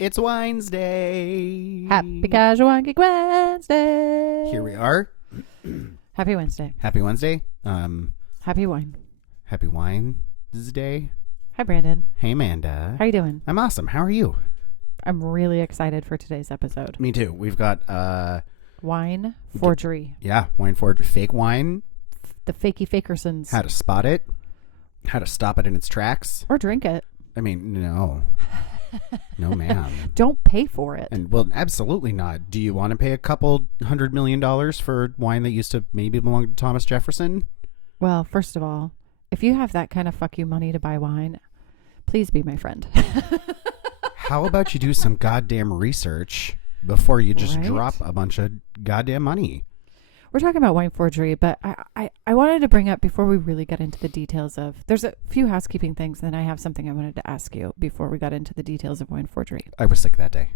It's Wednesday. Happy Casual Wine Geek Wednesday. Here we are. Happy Wednesday. Happy Wednesday. Happy wine. Happy Wine Day. Hi, Brandon. Hey, Amanda. How are you doing? I'm awesome. How are you? I'm really excited for today's episode. Me too. We've got Wine Forgery. wine forgery, fake wine. The fakey fakersons. How to spot it. How to stop it in its tracks. Or drink it. I mean, no. No, ma'am. Don't pay for it. And well, absolutely not. Do you want to pay a couple $100 million for wine that used to maybe belong to Thomas Jefferson? Well, first of all, if you have that kind of fuck you money to buy wine, please be my friend. How about you do some goddamn research before you just drop a bunch of goddamn money? We're talking about wine forgery, but I wanted to bring up before we really get into the details of... There's a few housekeeping things, and then I have something I wanted to ask you before we got into the details of wine forgery. I was sick that day.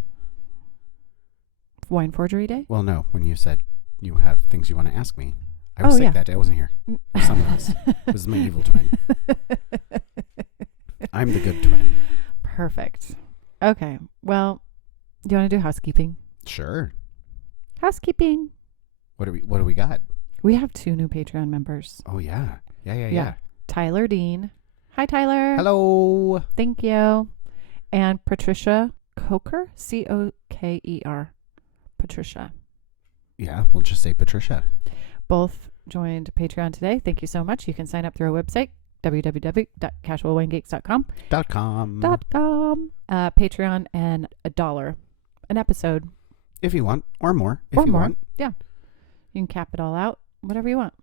Wine forgery day? Well, no, when you said you have things you want to ask me. I was sick that day. I wasn't here. It was someone else. It was my evil twin. I'm the good twin. Perfect. Okay. Well, do you want to do housekeeping? Sure. Housekeeping. What do we got? We have 2 new Patreon members. Oh, yeah. Yeah. Tyler Dean. Hi, Tyler. Hello. Thank you. And Patricia Coker. Coker. Patricia. Yeah, we'll just say Patricia. Both joined Patreon today. Thank you so much. You can sign up through our website, www.casualwinegeeks.com. Patreon and $1 an episode. If you want, or more. If you want. Yeah. You can cap it all out, whatever you want.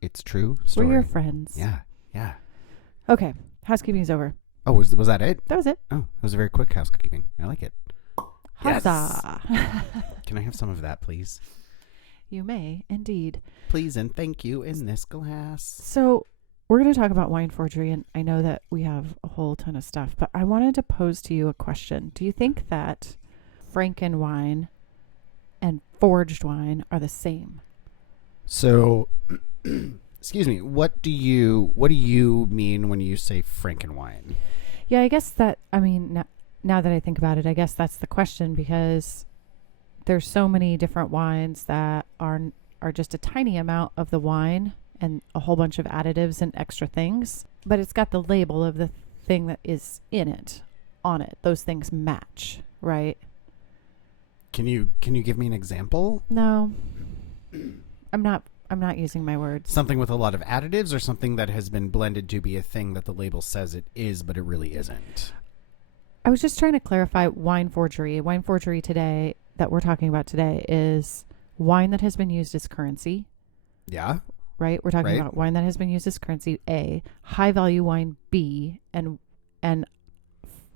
It's true story. We're your friends. Yeah. Okay. Housekeeping is over. Oh, was that it? That was it. Oh, it was a very quick housekeeping. I like it. Huzzah. Yes. Can I have some of that, please? You may, indeed. Please and thank you in this glass. So we're going to talk about wine forgery, and I know that we have a whole ton of stuff, but I wanted to pose to you a question. Do you think that Frankenwine and forged wine are the same? So, excuse me, what do you mean when you say Frankenwine? Yeah, I guess that, I mean, now that I think about it, I guess that's the question, because there's so many different wines that are just a tiny amount of the wine and a whole bunch of additives and extra things, but it's got the label of the thing that is in it, on it. Those things match, right? Can you give me an example? No. I'm not using my words. Something with a lot of additives, or something that has been blended to be a thing that the label says it is, but it really isn't? I was just trying to clarify wine forgery. Wine forgery today that we're talking about today is wine that has been used as currency. Yeah. Right? We're talking about wine that has been used as currency, A, high value wine, B, and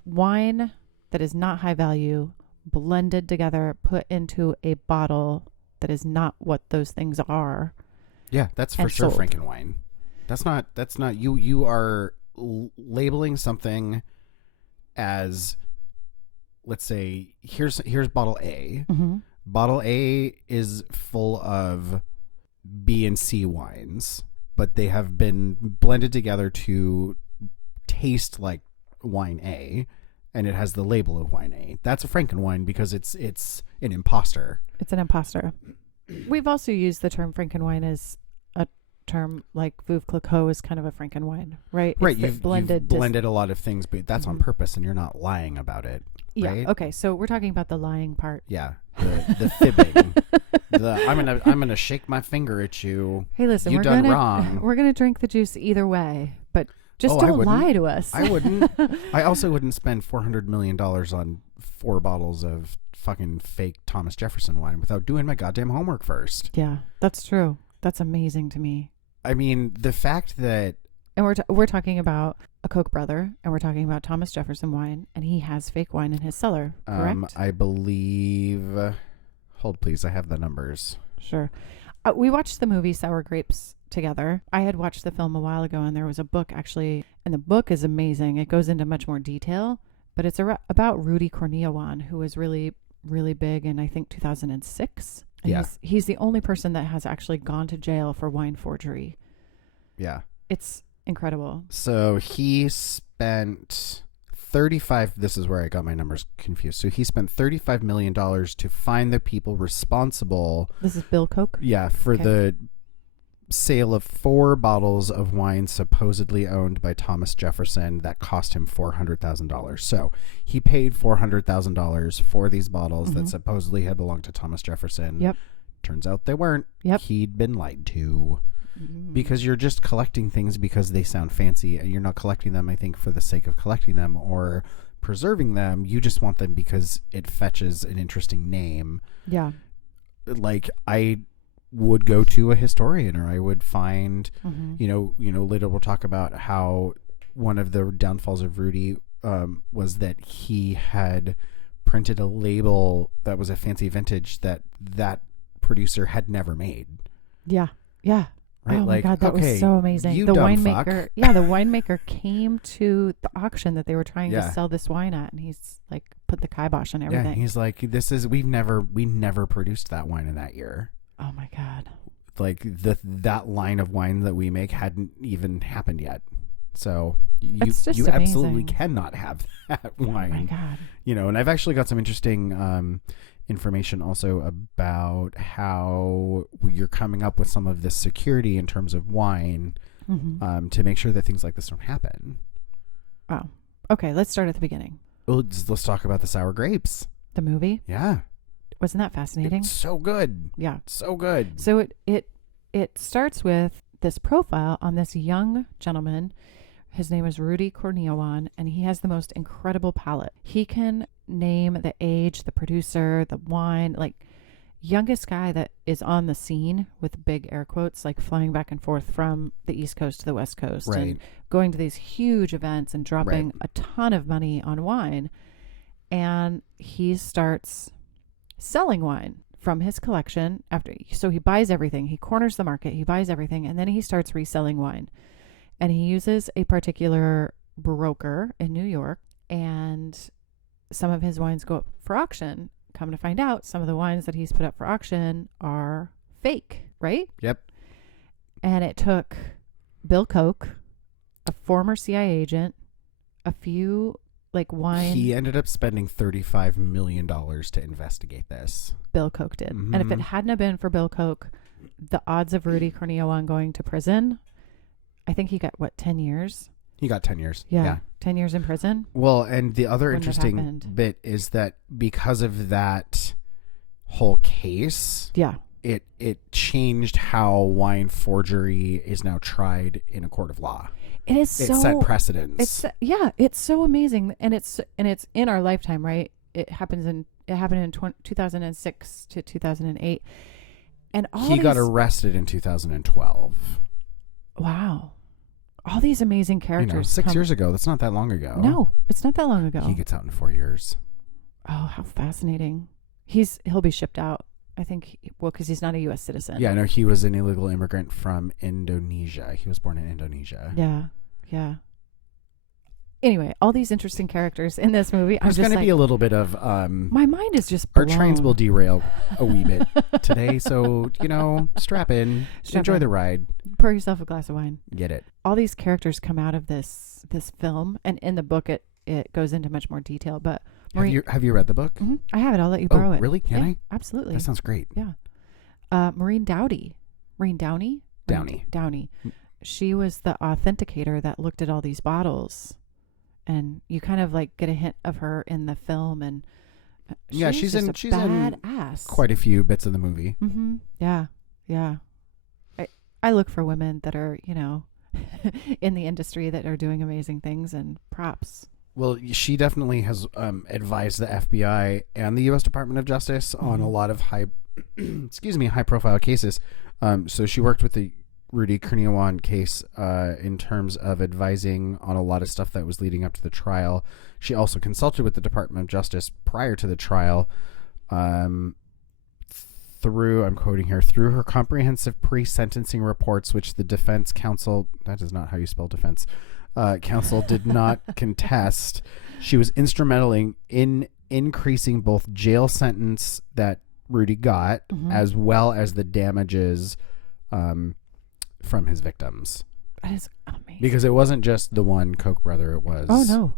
wine that is not high value blended together, put into a bottle that is not what those things are. Yeah, that's for sure sold. Frankenwine. That's not you are labeling something as, let's say, here's bottle A. Mm-hmm. Bottle A is full of B and C wines, but they have been blended together to taste like wine A, and it has the label of wine A. That's a Frankenwine because it's an imposter. It's an imposter. We've also used the term Frankenwine as a term like Veuve Clicquot is kind of a Frankenwine, right? Right. You've blended a lot of things, but that's on purpose, and you're not lying about it. Right? Yeah. Okay. So we're talking about the lying part. Yeah. The fibbing. I'm gonna shake my finger at you. Hey, listen, you done wrong. We're gonna drink the juice either way, but just don't lie to us. I wouldn't. I also wouldn't spend $400 million on 4 bottles of fucking fake Thomas Jefferson wine without doing my goddamn homework first. Yeah, that's true. That's amazing to me. I mean, the fact that... And we're talking about a Koch brother, and we're talking about Thomas Jefferson wine, and he has fake wine in his cellar, correct? I believe... Hold, please. I have the numbers. Sure. We watched the movie Sour Grapes together. I had watched the film a while ago, and there was a book, actually, and the book is amazing. It goes into much more detail, but it's about Rudy Kurniawan, who was really, really big in, I think, 2006. And yeah. He's the only person that has actually gone to jail for wine forgery. Yeah. It's incredible. So he spent this is where I got my numbers confused. So he spent $35 million to find the people responsible. This is Bill Koch? Yeah, for the sale of 4 bottles of wine supposedly owned by Thomas Jefferson that cost him $400,000. So he paid $400,000 for these bottles that supposedly had belonged to Thomas Jefferson. Yep. Turns out they weren't. Yep. He'd been lied to. Because you're just collecting things because they sound fancy, and you're not collecting them, I think, for the sake of collecting them or preserving them. You just want them because it fetches an interesting name. Yeah. Like, I would go to a historian, or I would find, later we'll talk about how one of the downfalls of Rudy was that he had printed a label that was a fancy vintage that producer had never made. Yeah. Yeah. Right? Oh my God, that was so amazing. You the dumb winemaker, fuck. the winemaker came to the auction that they were trying to sell this wine at, and he's like put the kibosh on everything. Yeah, he's like, we never produced that wine in that year. Oh my God. Like that line of wine that we make hadn't even happened yet. So you absolutely cannot have that wine. Oh my God. And I've actually got some interesting information also about how you're coming up with some of this security in terms of wine to make sure that things like this don't happen. Wow. Okay, let's start at the beginning. Well, let's talk about the sour grapes. The movie? Yeah. Wasn't that fascinating? It's so good. Yeah. So good. So it starts with this profile on this young gentleman. His name is Rudy Kurniawan, and he has the most incredible palate. He can name the age, the producer, the wine, like youngest guy that is on the scene with big air quotes, like flying back and forth from the East Coast to the West Coast and going to these huge events and dropping a ton of money on wine. And he starts selling wine from his collection so he buys everything. He corners the market. He buys everything. And then he starts reselling wine. And he uses a particular broker in New York, and some of his wines go up for auction. Come to find out, some of the wines that he's put up for auction are fake, right? Yep. And it took Bill Koch, a former CIA agent, a few wine. He ended up spending $35 million to investigate this. Bill Koch did. And if it hadn't have been for Bill Koch, the odds of Rudy Kurniawan going to prison, I think he got 10 years? He got 10 years. Yeah. 10 years in prison. Well, and the other interesting bit is that because of that whole case, it changed how wine forgery is now tried in a court of law. It set precedents. It's so amazing, and it's in our lifetime, right? It happened in 2006 to 2008, and he got arrested in 2012. Wow. All these amazing characters. 6 years ago. That's not that long ago. No, it's not that long ago. He gets out in 4 years. Oh, how fascinating. He'll be shipped out. I think, because he's not a U.S. citizen. Yeah, no, he was an illegal immigrant from Indonesia. He was born in Indonesia. Yeah. Anyway, all these interesting characters in this movie. There's going to be a little bit of... my mind is just blown. Our trains will derail a wee bit today, so, strap in. Enjoy the ride. Pour yourself a glass of wine. Get it. All these characters come out of this film, and in the book it goes into much more detail, but... Have you read the book? Mm-hmm. I have it. I'll let you borrow it. Really? Can I? Absolutely. That sounds great. Yeah. Maureen Downey. She was the authenticator that looked at all these bottles, and you kind of get a hint of her in the film, and she's in quite a few bits of the movie. Mm-hmm. Yeah. I look for women that are in the industry that are doing amazing things, and props. Well, she definitely has advised the FBI and the U.S. Department of Justice on a lot of high profile cases. So she worked with the Rudy Kurniawan case in terms of advising on a lot of stuff that was leading up to the trial. She also consulted with the Department of Justice prior to the trial through her comprehensive pre-sentencing reports, which the defense counsel, that is not how you spell defense, counsel did not contest. She was instrumental in increasing both jail sentence that Rudy got as well as the damages from his victims. That is amazing. Because it wasn't just the one Koch brother. It was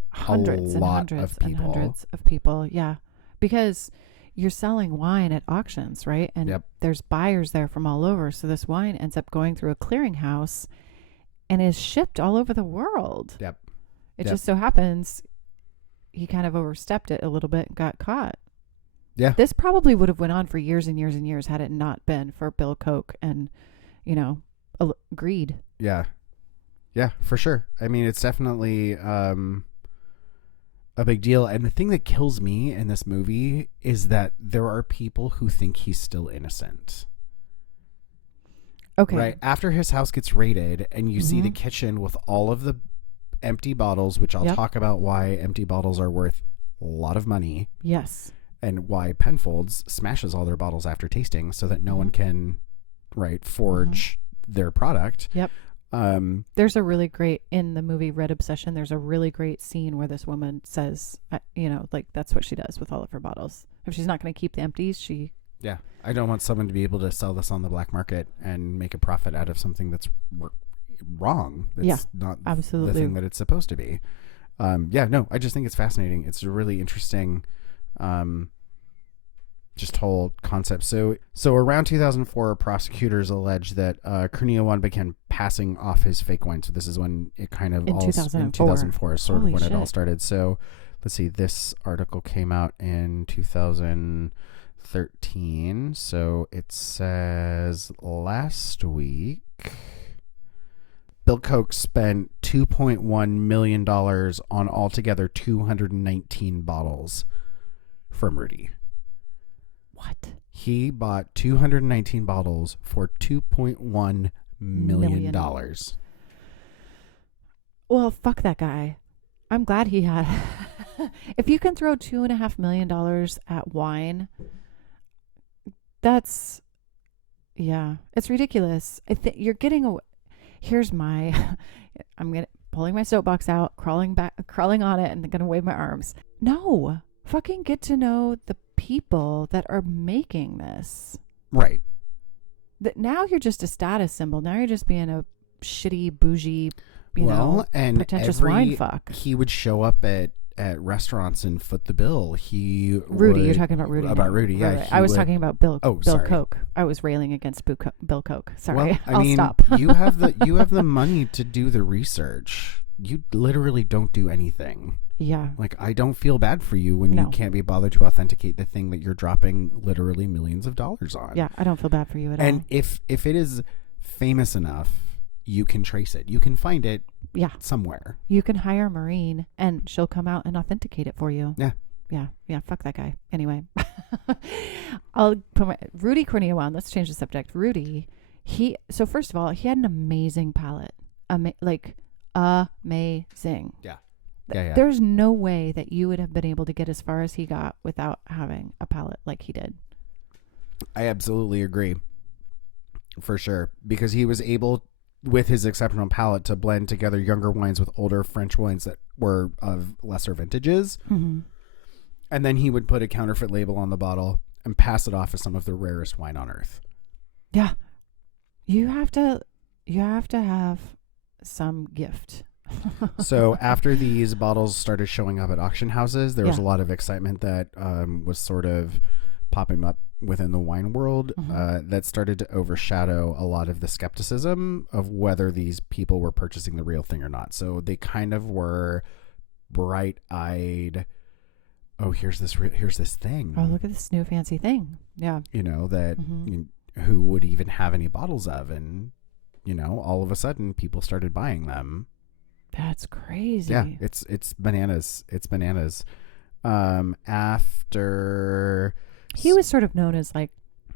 hundreds and hundreds and hundreds of people. Yeah, because you're selling wine at auctions, right? And there's buyers there from all over. So this wine ends up going through a clearinghouse and is shipped all over the world. It just so happens he kind of overstepped it a little bit and got caught. Yeah. This probably would have went on for years and years and years had it not been for Bill Koch and, greed. Yeah. Yeah, for sure. I mean, it's definitely a big deal. And the thing that kills me in this movie is that there are people who think he's still innocent. Okay. Right. After his house gets raided and you see the kitchen with all of the empty bottles, which I'll talk about why empty bottles are worth a lot of money. Yes. And why Penfolds smashes all their bottles after tasting so that no one can, forge their product. Yep. There's a really great, in the movie Red Obsession, there's a really great scene where this woman says, that's what she does with all of her bottles. If she's not going to keep the empties, Yeah. I don't want someone to be able to sell this on the black market and make a profit out of something that's wrong. It's not absolutely the thing that it's supposed to be. I just think it's fascinating. It's a really interesting just whole concept. So around 2004, prosecutors alleged that Kurniawan began passing off his fake wine. So this is when it kind of in 2004 is sort Holy of when shit. it all started. So let's see, this article came out in 2013. So it says last week Bill Koch spent $2.1 million on altogether 219 bottles from Rudy. What? He bought 219 bottles for $2.1 million. Well, fuck that guy. I'm glad he had. If you can throw $2.5 million at wine, it's ridiculous. You're getting away. Here's I'm pulling my soapbox out, crawling on it, and gonna wave my arms. No, fucking get to know the people that are making this. Right. That now you're just a status symbol. Now you're just being a shitty, bougie, pretentious wine fuck. He would show up at restaurants and foot the bill. You're talking about Rudy. About Rudy, yeah. Right. I was talking about Bill Koch. I was railing against Bill Koch. Sorry. Well, I'll stop. you have the money to do the research. You literally don't do anything. Yeah. Like, I don't feel bad for you when you can't be bothered to authenticate the thing that you're dropping literally millions of dollars on. Yeah, I don't feel bad for you at all. And if it is famous enough, you can trace it. You can find it somewhere. You can hire a Marine and she'll come out and authenticate it for you. Yeah. Yeah, fuck that guy. Anyway. I'll put Rudy Kurniawan, let's change the subject. Rudy, so first of all, he had an amazing palate. Amazing. Yeah. There's no way that you would have been able to get as far as he got without having a palate like he did. I absolutely agree. For sure. Because he was able, with his exceptional palate, to blend together younger wines with older French wines that were of lesser vintages. Mm-hmm. And then he would put a counterfeit label on the bottle and pass it off as some of the rarest wine on earth. Yeah. You have to have some gift. So after these bottles started showing up at auction houses, there was a lot of excitement that was sort of popping up within the wine world that started to overshadow a lot of the skepticism of whether these people were purchasing the real thing or not. So they kind of were bright-eyed. Oh, here's this thing. Oh, look at this new fancy thing. Yeah. That who would even have any bottles of, and all of a sudden people started buying them. That's crazy. Yeah, it's bananas. It's bananas. After he was sort of known as like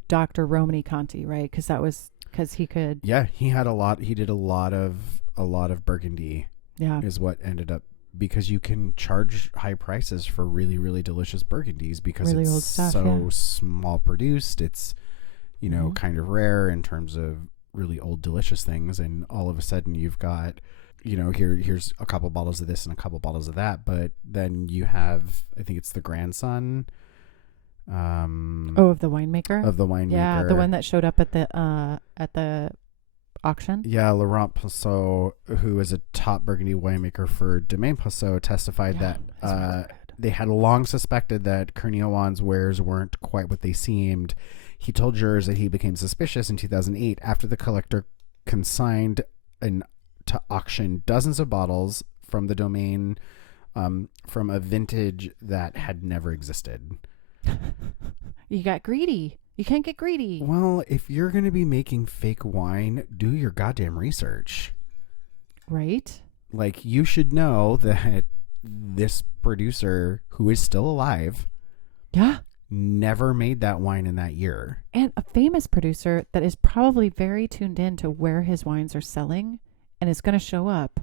Dr. Romani Conti, right? Because he could. Yeah, he had a lot. He did a lot of Burgundy. Yeah, is what ended up, because you can charge high prices for really, really delicious Burgundies because really it's old stuff, so small produced. It's kind of rare in terms of really old delicious things, and all of a sudden you've got. Here's a couple bottles of this and a couple bottles of that, but then you have, I think it's the grandson. Of the winemaker. Of the winemaker. Yeah, the one that showed up at the auction. Yeah, Laurent Pousseau, who is a top Burgundy winemaker for Domaine Pousseau, testified that really they had long suspected that Kurniawan's wares weren't quite what they seemed. He told jurors that he became suspicious in 2008 after the collector consigned to auction dozens of bottles from the Domaine from a vintage that had never existed. You got greedy. You can't get greedy. Well, if you're going to be making fake wine, do your goddamn research. Right? Like, you should know that this producer, who is still alive, Yeah. never made that wine in that year. And a famous producer that is probably very tuned in to where his wines are selling and is going to show up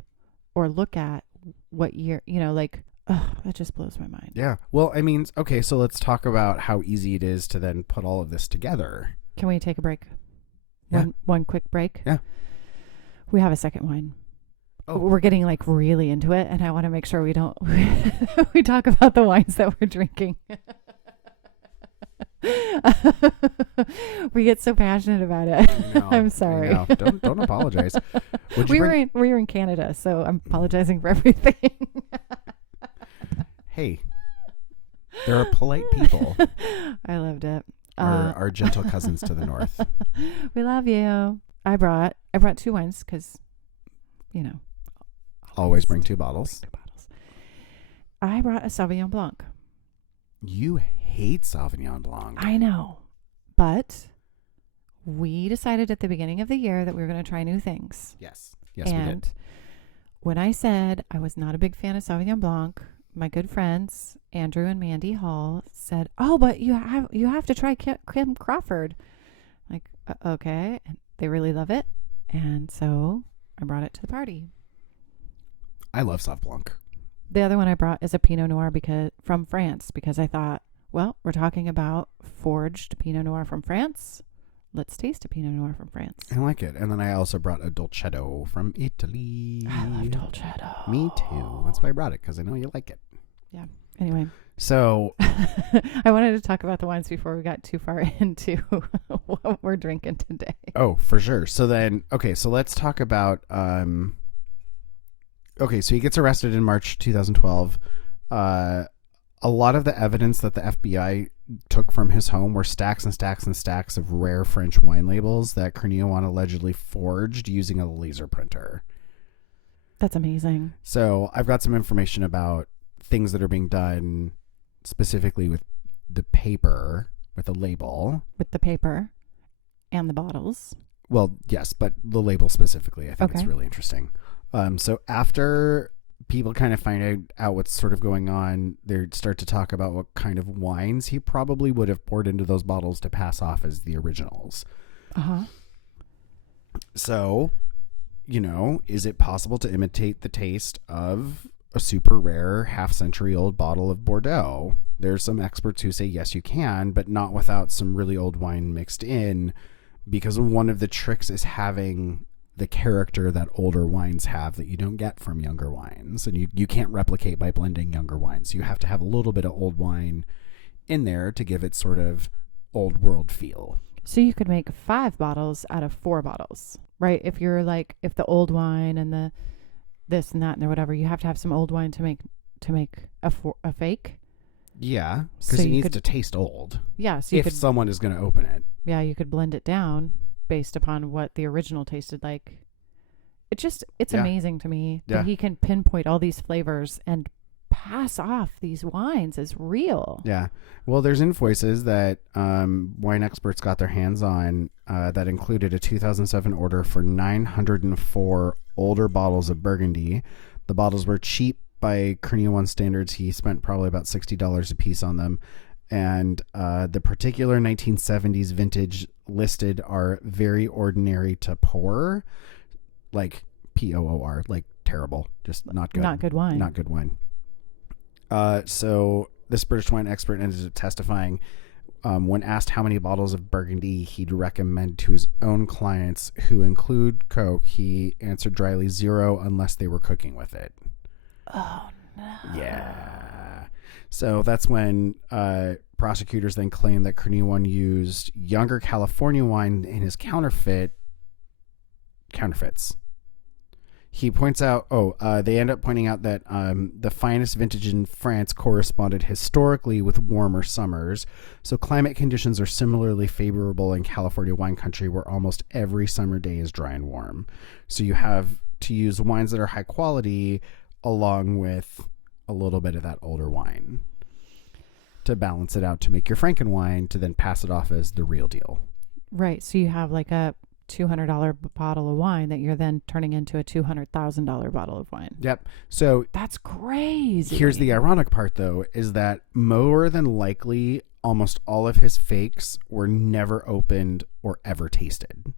or look at what year, that just blows my mind. Yeah. Well, I mean, okay, so let's talk about how easy it is to then put all of this together. Can we take a break? Yeah. One quick break? Yeah. We have a second wine. Oh. We're getting like really into it, and I want to make sure we don't we talk about the wines that we're drinking. We get so passionate about it. I'm sorry. Don't apologize. We were in Canada, so I'm apologizing for everything. Hey, there are polite people. I loved it. Our gentle cousins to the north. We love you. I brought 2 wines because, Always bring 2 bottles. I brought a Sauvignon Blanc. You hate Sauvignon Blanc. I know, but we decided at the beginning of the year that we were going to try new things. Yes, we and did. When I said I was not a big fan of Sauvignon Blanc, my good friends Andrew and Mandy Hall said, "Oh, but you have to try Kim Crawford." Like, okay, and they really love it, and so I brought it to the party. I love Sauv Blanc. The other one I brought is a Pinot Noir from France because I thought, well, we're talking about forged Pinot Noir from France. Let's taste a Pinot Noir from France. I like it. And then I also brought a Dolcetto from Italy. I love Dolcetto. Me too. That's why I brought it, because I know you like it. Yeah. Anyway. So I wanted to talk about the wines before we got too far into what we're drinking today. Oh, for sure. So then, okay, so let's talk about, okay, so he gets arrested in March 2012. A lot of the evidence that the FBI took from his home were stacks and stacks and stacks of rare French wine labels that Kurniawan allegedly forged using a laser printer. That's amazing. So I've got some information about things that are being done specifically with the paper, with the label. With the paper and the bottles. Well, yes, but the label specifically, I think it's really interesting. So after people kind of find out what's sort of going on, they start to talk about what kind of wines he probably would have poured into those bottles to pass off as the originals. Uh-huh. So, is it possible to imitate the taste of a super rare half-century-old bottle of Bordeaux? There's some experts who say yes, you can, but not without some really old wine mixed in, because one of the tricks is having the character that older wines have that you don't get from younger wines. And you can't replicate by blending younger wines. You have to have a little bit of old wine in there to give it sort of old world feel. So you could make 5 bottles out of 4 bottles, right? If you're like, if the old wine and the this and that and whatever, you have to have some old wine to make a fake. Yeah, because it needs to taste old. Yeah, so if someone is going to open it. Yeah, you could blend it down based upon what the original tasted like. It's amazing to me that he can pinpoint all these flavors and pass off these wines as real. Yeah. Well, there's invoices that wine experts got their hands on that included a 2007 order for 904 older bottles of Burgundy. The bottles were cheap by Kurniawan standards. He spent probably about $60 a piece on them. And the particular 1970s vintage listed are very ordinary to pour, like POOR, like terrible, just not good. Not good wine. Not good wine. So this British wine expert ended up testifying when asked how many bottles of Burgundy he'd recommend to his own clients who include Coke, he answered dryly 0 unless they were cooking with it. Oh, no. Yeah. So that's when prosecutors then claimed that Kurniawan used younger California wine in his counterfeit counterfeits. He points out, they end up pointing out that the finest vintage in France corresponded historically with warmer summers. So climate conditions are similarly favorable in California wine country, where almost every summer day is dry and warm. So you have to use wines that are high quality along with a little bit of that older wine to balance it out, to make your Frankenwine, to then pass it off as the real deal. Right. So you have like a $200 bottle of wine that you're then turning into a $200,000 bottle of wine. Yep. So that's crazy. Here's the ironic part, though, is that more than likely almost all of his fakes were never opened or ever tasted.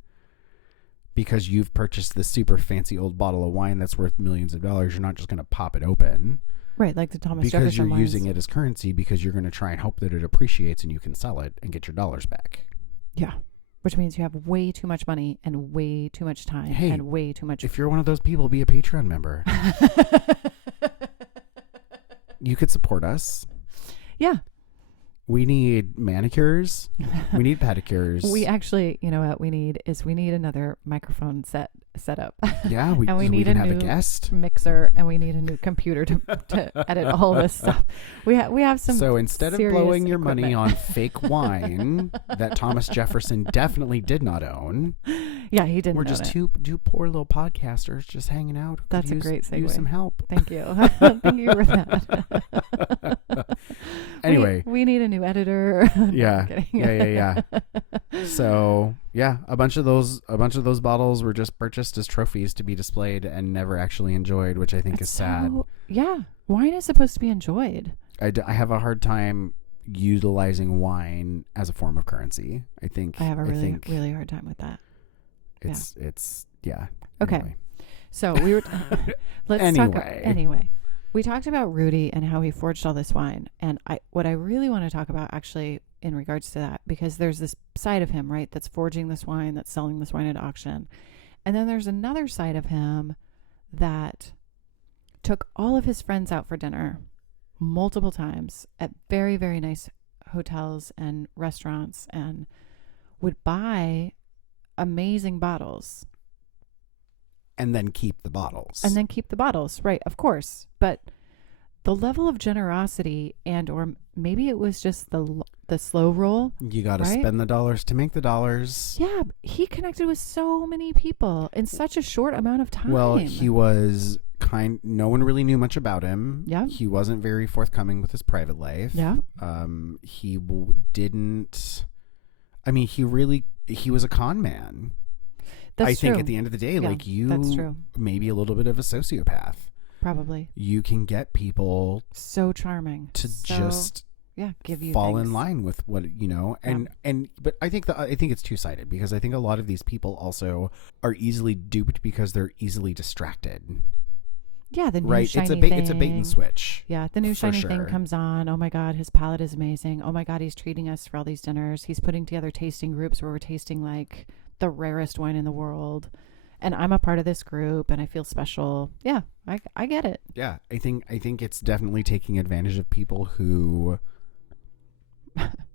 Because you've purchased this super fancy old bottle of wine that's worth millions of dollars, you're not just going to pop it open. Right, like the Thomas Jefferson Jefferson you're wines. using it as currency, because you're going to try and hope that it appreciates and you can sell it and get your dollars back. Yeah. Which means you have way too much money and way too much time and way too much. If you're one of those people, be a Patreon member. You could support us. Yeah. We need manicures. We need pedicures. We actually, you know what we need another microphone set up. Yeah, and we need can a have new a guest mixer, and we need a new computer to edit all this stuff. We have some. So instead of blowing your equipment money on fake wine that Thomas Jefferson definitely did not own, yeah, he didn't. We're just two poor little podcasters just hanging out. That's a great segue. Use some help. Thank you. Thank you for that. Anyway, we need a new editor. Yeah. Yeah. So yeah, a bunch of those bottles were just purchased as trophies to be displayed and never actually enjoyed, which I think is sad. Yeah, wine is supposed to be enjoyed. I have a hard time utilizing wine as a form of currency. I think I have a really hard time with that. It's Okay. Anyway. So we were let's talk anyway. We talked about Rudy and how he forged all this wine, and what I really want to talk about actually in regards to that, because there's this side of him, right, that's forging this wine, that's selling this wine at auction, and then there's another side of him that took all of his friends out for dinner multiple times at very, very nice hotels and restaurants, and would buy amazing bottles. And then keep the bottles. Right, of course. But the level of generosity, and or maybe it was just the slow roll. You got to spend the dollars to make the dollars. Yeah, he connected with so many people in such a short amount of time. Well, he was no one really knew much about him. Yeah. He wasn't very forthcoming with his private life. Yeah. He didn't, he was a con man. I think at the end of the day, like you, that's true. Maybe a little bit of a sociopath. Probably. You can get people so charming to just give you fall things. in line with what but I think it's two-sided, because I think a lot of these people also are easily duped because they're easily distracted. Yeah, the new shiny thing. It's a bait and switch. Yeah, the new shiny thing comes on. Oh my God, his palate is amazing. Oh my God, he's treating us for all these dinners. He's putting together tasting groups where we're tasting like the rarest wine in the world, and I'm a part of this group and I feel special. Yeah, I get it. Yeah, I think it's definitely taking advantage of people who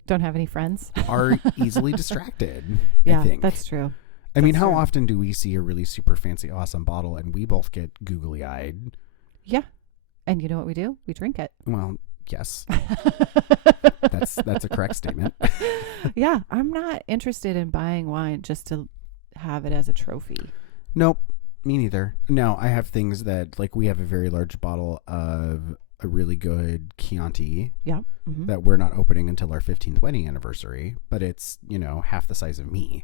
don't have any friends, are easily distracted. Yeah, I think that's true. I mean, how often do we see a really super fancy, awesome bottle and we both get googly eyed? Yeah, and you know what we do? We drink it. Well, yes. That's a correct statement. Yeah, I'm not interested in buying wine just to have it as a trophy. Nope, me neither. No, I have things that, like, we have a very large bottle of a really good Chianti. Yeah. Mm-hmm. That we're not opening until our 15th wedding anniversary, but it's, half the size of me.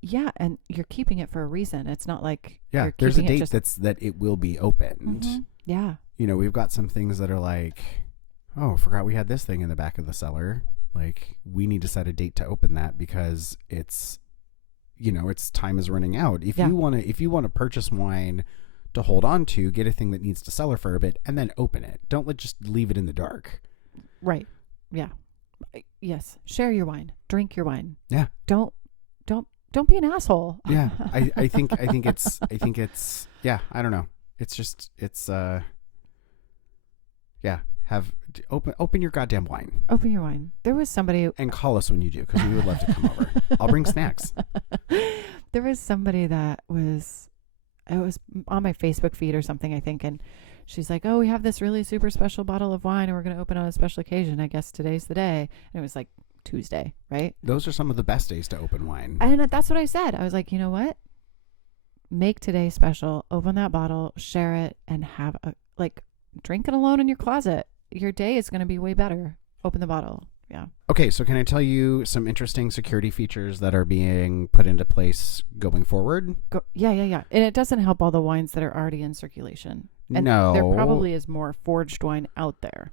Yeah, and you're keeping it for a reason. It's not like there's a date that it will be opened. Mm-hmm. Yeah. We've got some things that are like, oh, forgot we had this thing in the back of the cellar. Like, we need to set a date to open that because it's time is running out. If you want to purchase wine to hold on to, get a thing that needs to cellar for a bit and then open it. Don't just leave it in the dark. Right. Yeah. Yes. Share your wine. Drink your wine. Yeah. Don't be an asshole. Yeah. I think it's yeah, I don't know. Open your goddamn wine. Open your wine. There was somebody, and call us when you do, because we would love to come over. I'll bring snacks. There was somebody that was, it was on my Facebook feed or something, I think, and she's like, "Oh, we have this really super special bottle of wine, and we're going to open on a special occasion. I guess today's the day." And it was like Tuesday, right? Those are some of the best days to open wine. And that's what I said. I was like, you know what? Make today special. Open that bottle, share it, and have a drink it alone in your closet. Your day is going to be way better. Open the bottle. Yeah. Okay, so can I tell you some interesting security features that are being put into place going forward? Yeah. And it doesn't help all the wines that are already in circulation. And no. there probably is more forged wine out there.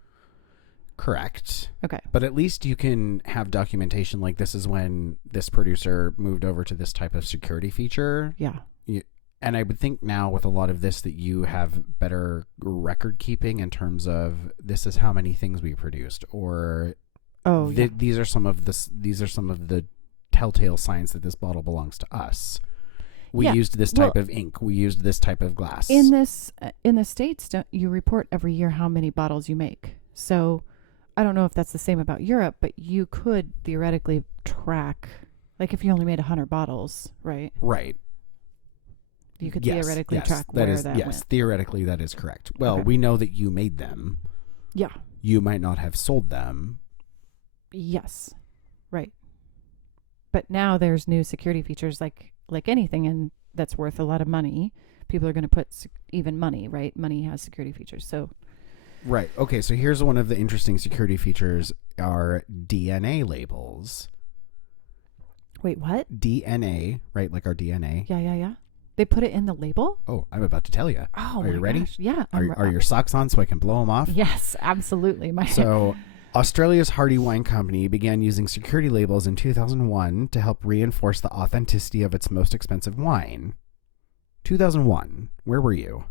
Correct. Okay. But at least you can have documentation like this is when this producer moved over to this type of security feature. Yeah. And I would think now with a lot of this that you have better record keeping in terms of this is how many things we produced, or these are some of the telltale signs that this bottle belongs to us. We used this type of ink. We used this type of glass. In the States, you report every year how many bottles you make. So I don't know if that's the same about Europe, but you could theoretically track, like if you only made 100 bottles, right? Right. You could theoretically track where that went. Theoretically that is correct. Well, Okay. we know that you made them. Yeah. You might not have sold them. Yes. Right. But now there's new security features like anything and that's worth a lot of money. People are going to put even money, right? Money has security features. So right. Okay, so here's one of the interesting security features are DNA labels. wait, what? DNA, right? Like our DNA. Yeah. They put it in the label? Oh, I'm about to tell you. Oh, are you ready? Gosh. Yeah. Are your socks on so I can blow them off? Yes, absolutely. So Australia's Hardy Wine Company began using security labels in 2001 to help reinforce the authenticity of its most expensive wine. 2001. Where were you?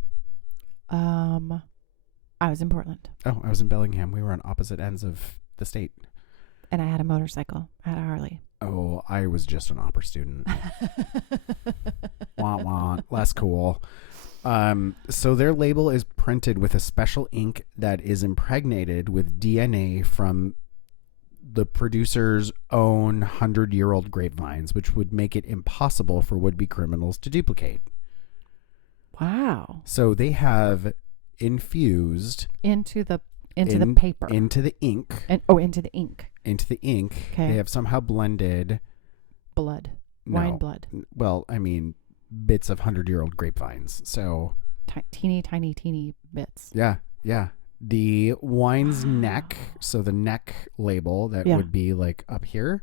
I was in Portland. Oh, I was in Bellingham. We were on opposite ends of the state. And I had a motorcycle. I had a Harley. Oh, I was just an opera student. Wah, wah. Less cool. So their label is printed with a special ink that is impregnated with DNA from the producer's own 100-year-old grapevines, which would make it impossible for would-be criminals to duplicate. Wow. So they have infused into the paper. Into the ink. Into the ink. Into the ink. Okay. They have somehow blended blood. Wine blood. Well, I mean, bits of 100-year-old grapevines. So teeny bits. Yeah. The wine's neck, so the neck label that would be like up here.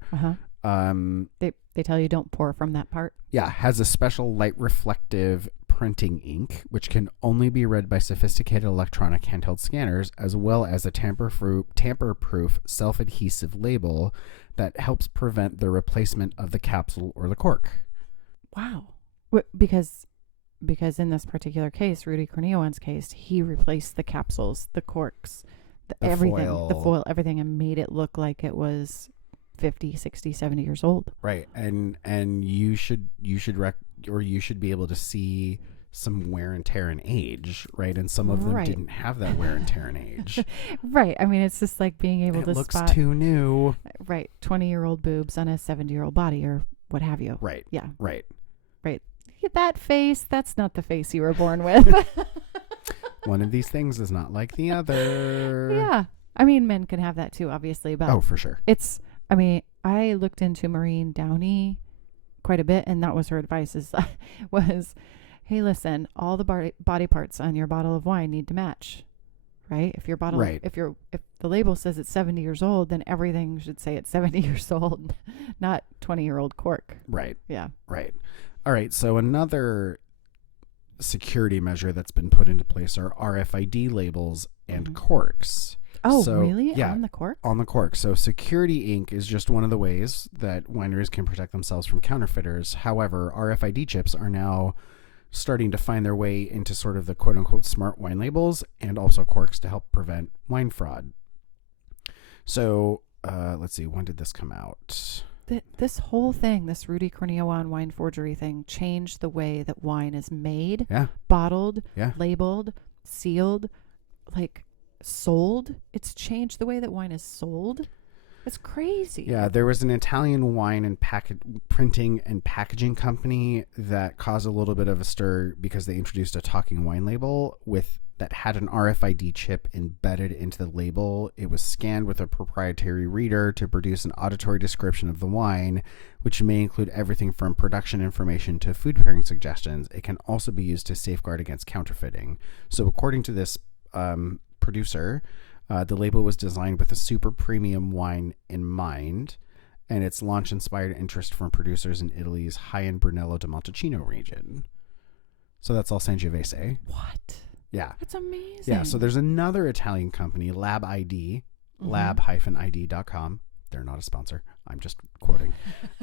They tell you don't pour from that part. Yeah, has a special light reflective printing ink, which can only be read by sophisticated electronic handheld scanners, as well as a tamper-proof self-adhesive label that helps prevent the replacement of the capsule or the cork. Wow. Because in this particular case, Rudy Kurniawan's case, he replaced the capsules, the corks, everything, the foil, everything, and made it look like it was 50, 60, 70 years old. Right. And you should be able to see some wear and tear and age, right? And some of them didn't have that wear and tear and age. Right. I mean, it's just like being able to spot. It spot. looks too new. Right. 20-year-old boobs on a 70-year-old body or what have you. Right. Yeah. Right. That face, that's not the face you were born with. One of these things is not like the other. Yeah. I mean, men can have that too, obviously. But for sure. I looked into Maureen Downey quite a bit, and that was her advice was, hey, listen, all the body parts on your bottle of wine need to match, right? If your bottle, if the label says it's 70 years old, then everything should say it's 70 years old, not 20-year-old cork. Right. Yeah. Right. All right. So another security measure that's been put into place are RFID labels and corks. Oh, really? Yeah, on the cork? On the cork. So security ink is just one of the ways that wineries can protect themselves from counterfeiters. However, RFID chips are now starting to find their way into sort of the quote-unquote smart wine labels and also corks to help prevent wine fraud. So let's see. When did this come out? This whole thing, this Rudy Kurniawan wine forgery thing, changed the way that wine is made, bottled, labeled, sealed, sold. It's changed the way that wine is sold. It's crazy. Yeah, there was an Italian wine and printing and packaging company that caused a little bit of a stir because they introduced a talking wine label that had an RFID chip embedded into the label. It was scanned with a proprietary reader to produce an auditory description of the wine, which may include everything from production information to food pairing suggestions. It can also be used to safeguard against counterfeiting. So according to this producer, the label was designed with a super premium wine in mind, and its launch inspired interest from producers in Italy's high-end Brunello di Montalcino region. So that's all Sangiovese. What? Yeah. That's amazing. Yeah, so there's another Italian company, Lab ID, lab-id.com. They're not a sponsor. I'm just quoting.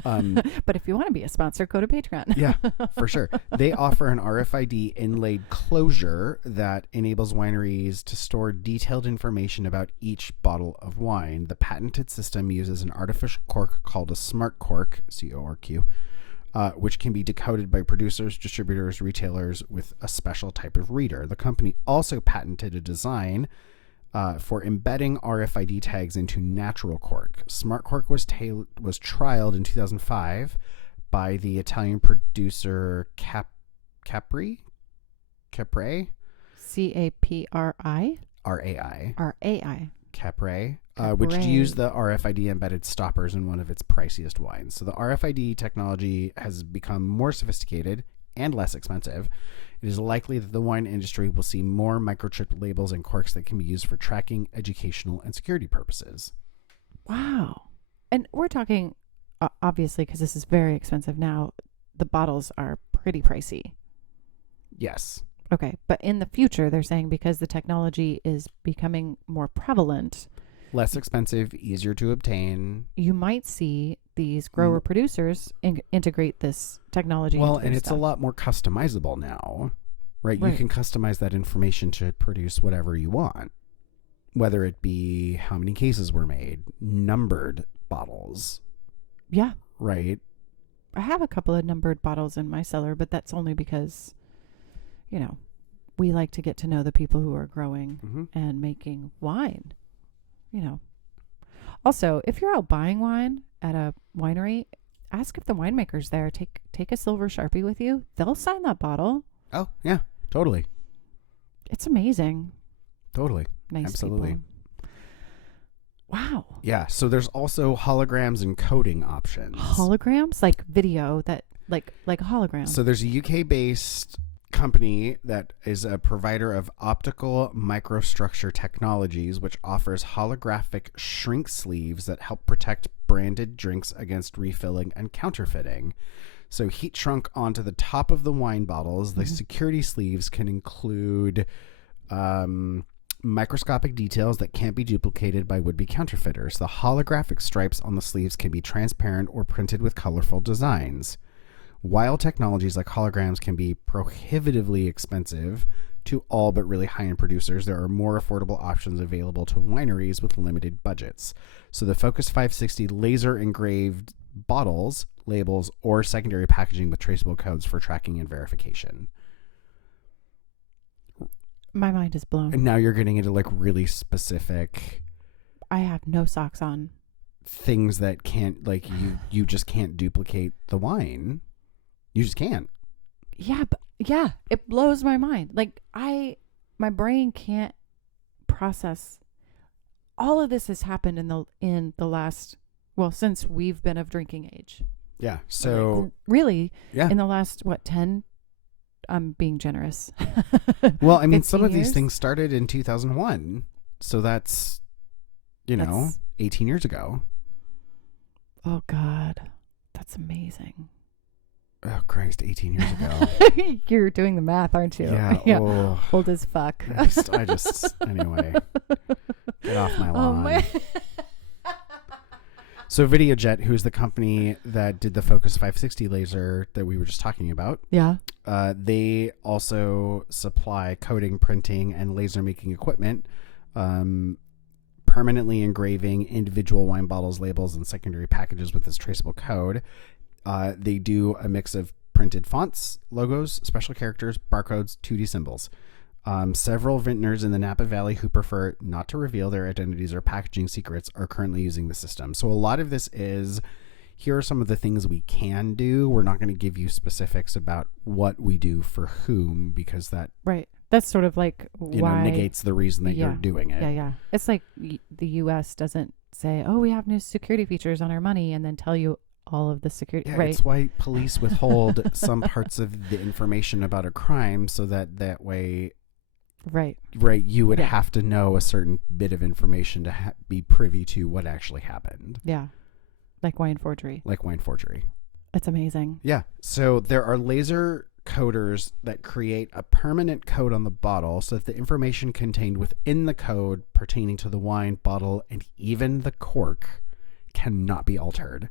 But if you want to be a sponsor, go to Patreon. Yeah, for sure. They offer an RFID inlaid closure that enables wineries to store detailed information about each bottle of wine. The patented system uses an artificial cork called a smart cork, CORQ, which can be decoded by producers, distributors, retailers with a special type of reader. The company also patented a design for embedding RFID tags into natural cork. Smart cork was trialed in 2005 by the Italian producer Capri? CAPRI? RAI. Capri, which used the RFID embedded stoppers in one of its priciest wines. So the RFID technology has become more sophisticated and less expensive. It is likely that the wine industry will see more microchipped labels and corks that can be used for tracking, educational, and security purposes. Wow. And we're talking, obviously, because this is very expensive now, the bottles are pretty pricey. Yes. Okay. But in the future, they're saying because the technology is becoming more prevalent, less expensive, easier to obtain. You might see these grower producers integrate this technology. Well, and it's a lot more customizable now, right? You can customize that information to produce whatever you want, whether it be how many cases were made, numbered bottles. Yeah. Right. I have a couple of numbered bottles in my cellar, but that's only because, we like to get to know the people who are growing and making wine. Also, if you're out buying wine at a winery, ask if the winemaker's there. Take a silver Sharpie with you. They'll sign that bottle. Oh, yeah, totally. It's amazing. Totally. Nice Absolutely. people. Wow. Yeah, so there's also holograms and coding options. Holograms? Like video like a hologram. So there's a UK-based company that is a provider of optical microstructure technologies, which offers holographic shrink sleeves that help protect branded drinks against refilling and counterfeiting. So heat shrunk onto the top of the wine bottles. The security sleeves can include microscopic details that can't be duplicated by would-be counterfeiters. The holographic stripes on the sleeves can be transparent or printed with colorful designs. While technologies like holograms can be prohibitively expensive to all but really high-end producers, there are more affordable options available to wineries with limited budgets. So the Focus 560 laser engraved bottles, labels, or secondary packaging with traceable codes for tracking and verification. My mind is blown. And now you're getting into like really specific. I have no socks on. Things that can't, like, you just can't duplicate the wine. You just can't. Yeah, but it blows my mind. Like my brain can't process. All of this has happened in the last, since we've been of drinking age. Yeah. So like, really, yeah. In the last 10, I'm being generous. Well, I mean, some of years? these things started in 2001, so that's 18 years ago. Oh God, that's amazing. Oh Christ, 18 years ago. You're doing the math, aren't you? Yeah. Oh, old as fuck. I just anyway. Get off my lawn. Oh my. So Videojet, who's the company that did the Focus 560 laser that we were just talking about. Yeah. They also supply coding, printing, and laser making equipment, permanently engraving individual wine bottles, labels, and secondary packages with this traceable code. They do a mix of printed fonts, logos, special characters, barcodes, 2D symbols. Several vintners in the Napa Valley who prefer not to reveal their identities or packaging secrets are currently using the system. So a lot of this is, here are some of the things we can do. We're not going to give you specifics about what we do for whom, because that Right. That's sort of like why negates the reason that Yeah. you're doing it. Yeah. It's like the U.S. doesn't say, "Oh, we have new security features on our money," and then tell you all of the security. Yeah, right. it's why police withhold some parts of the information about a crime, so that way, Right. you would Yeah. have to know a certain bit of information to be privy to what actually happened. Yeah. Like wine forgery. Like wine forgery. It's amazing. Yeah. So there are laser coders that create a permanent code on the bottle so that the information contained within the code pertaining to the wine, bottle, and even the cork cannot be altered.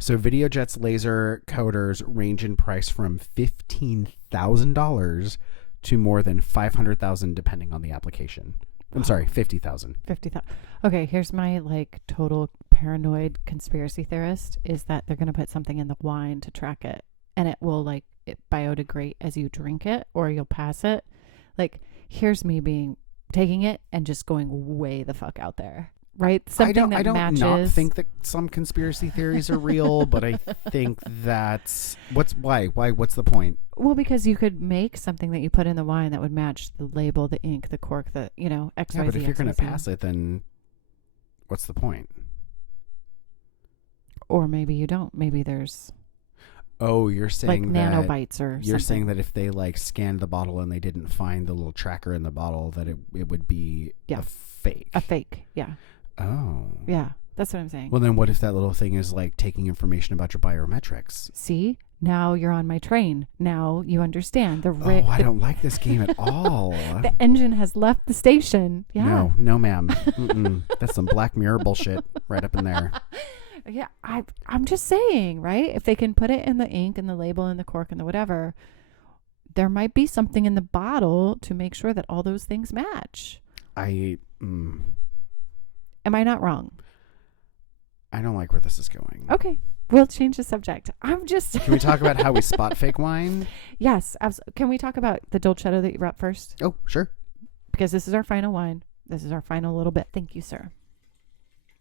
So Videojet's laser coders range in price from $15,000 to more than $500,000 depending on the application. I'm sorry, 50,000. 50,000. Okay, here's my like total paranoid conspiracy theorist is that they're going to put something in the wine to track it, and it will like it biodegrade as you drink it, or you'll pass it. Like, here's me taking it and just going way the fuck out there. Right? Something I don't matches. not think that some conspiracy theories are real, but I think that's what's the point? Well, because you could make something that you put in the wine that would match the label, the ink, the cork, the, XYZ. Yeah, but if you're going to XYZ. pass it, then what's the point? Or maybe you don't. Maybe there's Oh, you're saying like that nanobites or you're something. saying that if they like scanned the bottle and they didn't find the little tracker in the bottle, that it would be Yeah. a fake. A fake. Yeah. Oh. Yeah. That's what I'm saying. Well, then what if that little thing is like taking information about your biometrics? See? Now you're on my train. Now you understand. I don't like this game at all. The engine has left the station. Yeah. No, ma'am. Mm-mm. That's some Black Mirror bullshit right up in there. Yeah. I'm just saying, right? If they can put it in the ink and the label and the cork and the whatever, there might be something in the bottle to make sure that all those things match. Am I not wrong? I don't like where this is going. Okay. We'll change the subject. I'm just... Can we talk about how we spot fake wine? Yes. Can we talk about the Dolcetto that you brought first? Oh, sure. Because this is our final wine. This is our final little bit. Thank you, sir.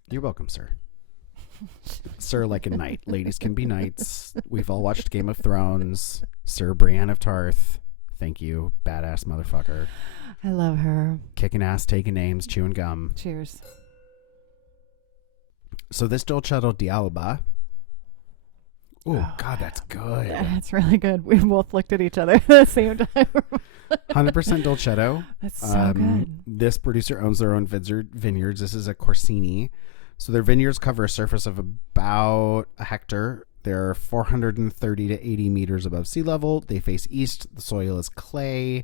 You're welcome, sir. Sir, like a knight. Ladies can be knights. We've all watched Game of Thrones. Sir Brienne of Tarth. Thank you. Badass motherfucker. I love her. Kicking ass, taking names, chewing gum. Cheers. So this Dolcetto d'Alba. Oh, God, that's good. Yeah, it's really good. We both looked at each other at the same time. 100% Dolcetto. That's so good. This producer owns their own vineyards. This is a Corsini. So their vineyards cover a surface of about a hectare. They're 430 to 80 meters above sea level. They face east. The soil is clay.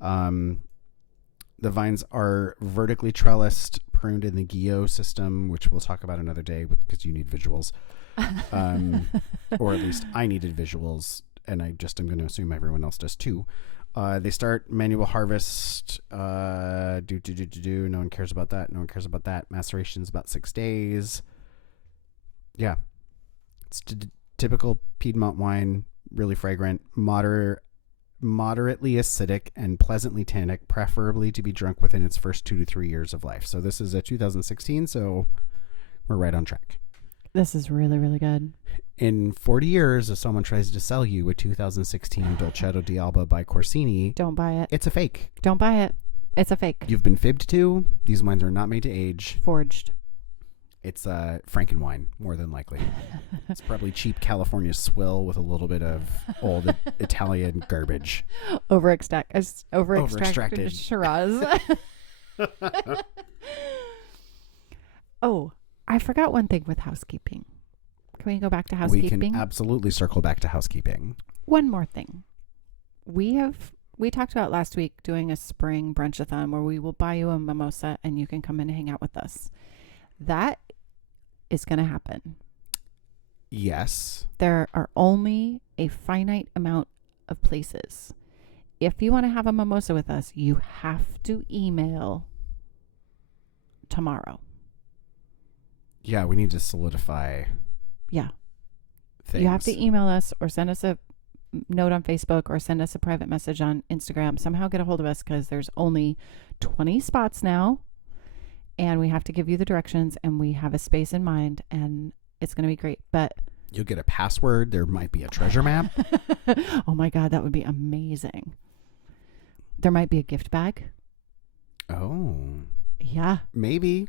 The vines are vertically trellised, pruned in the Guillot system, which we'll talk about another day because you need visuals. Or at least I needed visuals, and I just am going to assume everyone else does too. They start manual harvest. No one cares about that. No one cares about that. Maceration's about 6 days. Yeah. It's typical Piedmont wine, really fragrant, moderately acidic, and pleasantly tannic, preferably to be drunk within its first 2 to 3 years of life. So this is a 2016, so we're right on track. This is really, really good. In 40 years, if someone tries to sell you a 2016 Dolcetto d'Alba by Corsini, Don't buy it. it's a fake. Don't buy it. It's a fake. You've been fibbed to. These wines are not made to age. Forged. It's Frankenwine, more than likely. It's probably cheap California swill with a little bit of old Italian garbage. Over-extracted Shiraz. Oh, I forgot one thing with housekeeping. Can we go back to housekeeping? We can absolutely circle back to housekeeping. One more thing. We talked about last week doing a spring brunchathon where we will buy you a mimosa and you can come in and hang out with us. That is going to happen. Yes. There are only a finite amount of places. If you want to have a mimosa with us, you have to email tomorrow. Yeah, we need to solidify Yeah. things. You have to email us or send us a note on Facebook or send us a private message on Instagram. Somehow get a hold of us, because there's only 20 spots now, and we have to give you the directions, and we have a space in mind, and it's going to be great. But you'll get a password. There might be a treasure map. oh my God, that would be amazing. There might be a gift bag. Oh. Yeah. Maybe.